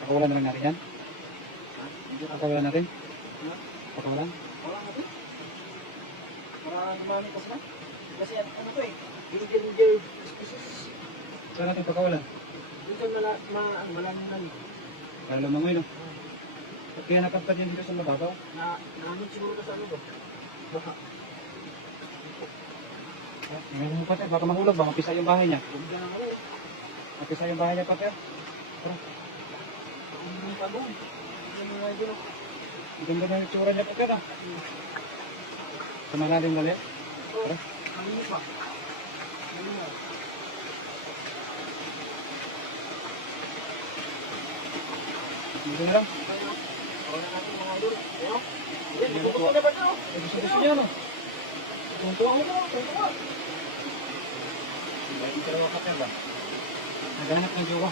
Pakawalan na lang natin yan. Pakawalan natin. Pakawalan. Wala natin. Para naman kasi na. Kasi ano to eh. Endangered species. Saan natin pakawalan? Dito malaman. Para lumangoy, no? At kaya napadpad yan dito sa mababaw. Namin siguro ka sa ano ba? Baka. Ngayon mo pati, baka mahulog, baka mapisa yung bahay niya. Huwag ka na ako. Mapisa yung bahay niya pati. Tara. Ang pagong. Ang mga idol. Ang ganda na yung tsura niya pati na. Sama natin dali. Tara. Ano mo pa? Ano mo? Dito na lang. Wala natin mga idol. Ano? Yan, gusto na ba ito? Gusto niya, no? Tuntua mo ko. Tuntua. Hindi ka na wakapin ba? Naghanap ng jowa.